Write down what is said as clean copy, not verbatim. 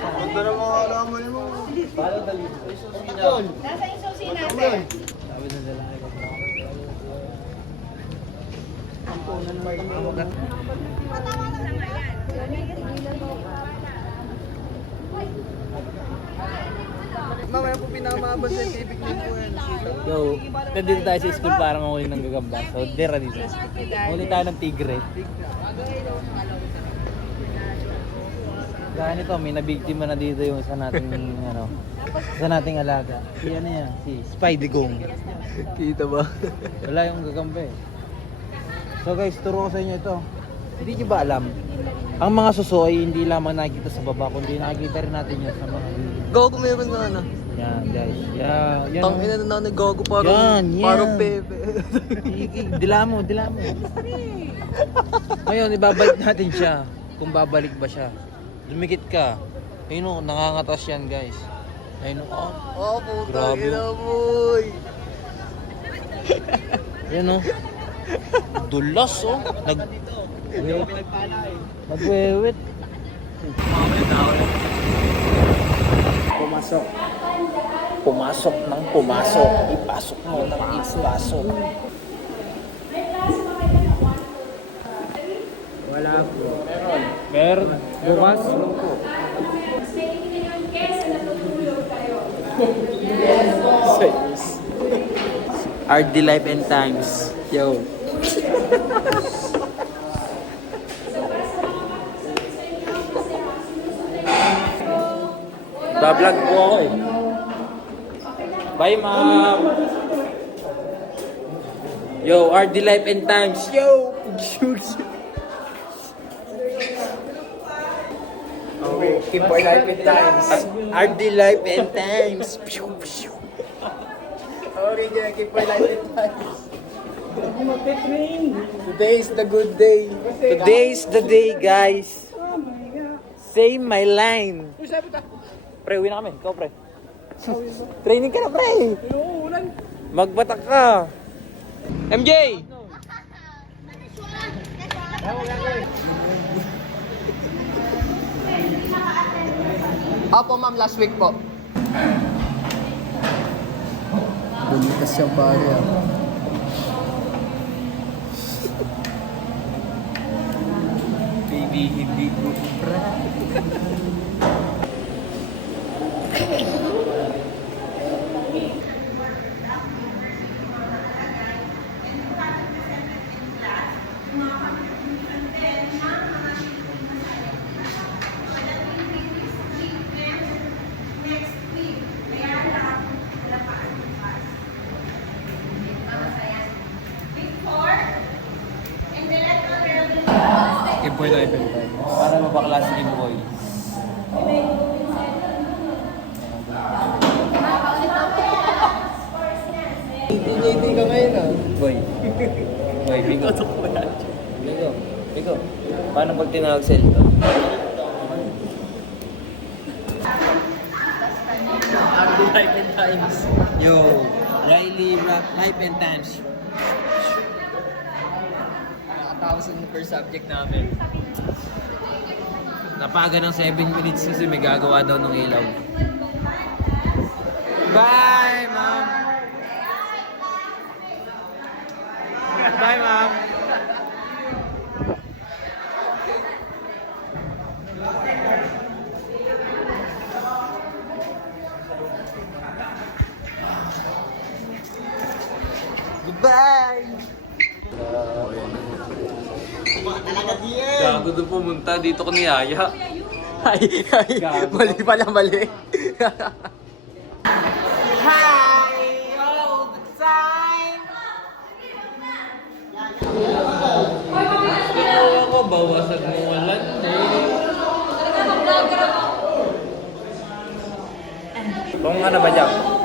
Punta na mga alaman mo. Paano dali? Nasa yung susi natin. Sabi na lalaki ko. Mamaya po pinakamabas sa civic din po yan. So, nandito tayo sa school para mahuli ng gagamba. So, dira dito. Huli tayo ng tigre. Gaya nito, may nabiktima na dito yung isa nating, isa nating alaga. Si ano yan? Si Spidey Gong. Kita ba? Wala yung gagamba eh. So guys, turo ko sa inyo ito. Hindi nyo ba alam? Ang mga suso ay hindi lamang nakikita sa baba, kundi nakikita rin natin yun sa mga video. Gago meron na ano. Yan guys. Yan. Tang ina na nagago parang Yan. parang pepe. Dila mo. Ngayon, ibabalik natin siya. Kung babalik ba siya. Dumikit ka. Ayun o, nangangatas yan guys. Ayun o. Oh, puta Grabe. ina boy. Yan o. Dulas o. Nagwewit. Pumasok. Pumasok ng pumasok. Ipasok mo ng ipasok. Wala po. Meron. Bukas. RD Life and Times. Yo. Bablog po ako eh. Bye ma'am. Yo, RD Life and Times. Yo. Okay, keep our life in times. RD Life and Times. Okay, gonna keep our life in times. Today is the good day. Today is the day, guys. Say my line. Pre, uwi na kami. Ikaw, pre. Training ka na, pre. Magbatak ka. MJ! Apo ma'am, last week po. Bulitas siyang pare ah. Baby, hindi ko pra. Keep our life in times. Para mabakla si Game Boy. Hindi ka ngayon ah. Boy. Boy, bigo. Bigo. Paano pag tinawag sa ito? RD life in times. Yo, Riley Life and Times. Nakatawasan per subject namin. Napaga ng 7 minutes kasi may gagawa daw ng ilaw. Bye, ma'am! Bye, ma'am! Goodbye! Gago doon pumunta, dito ko niyaya. Ay, mali pala, mali. Hi, all the time! Kaya ako, bawasan mo walan eh. Kung ano ba dyan?